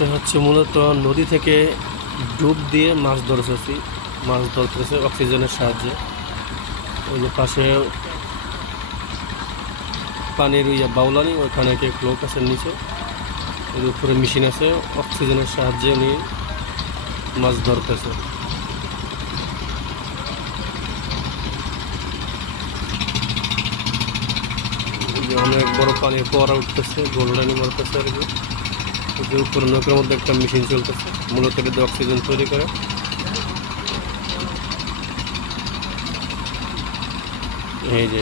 এটা হচ্ছে মূলত নদী থেকে ডুব দিয়ে মাছ ধরতেছে অক্সিজেনের সাহায্যে। ওই যে পাশে পানির বাউলানি, ওইখানে এক লোক আছে নিচে, ওই উপরে মেশিন আছে, অক্সিজেনের সাহায্যে উনি মাছ ধরতেছে। অনেক বড় পানির ফোয়ারা উঠতেছে, গোল্ডানি মারতেছে আর কি। যে উপরে নৌকার মধ্যে একটা মেশিন চলতেছে, মূলত এটা অক্সিজেন তৈরি করে। এই যে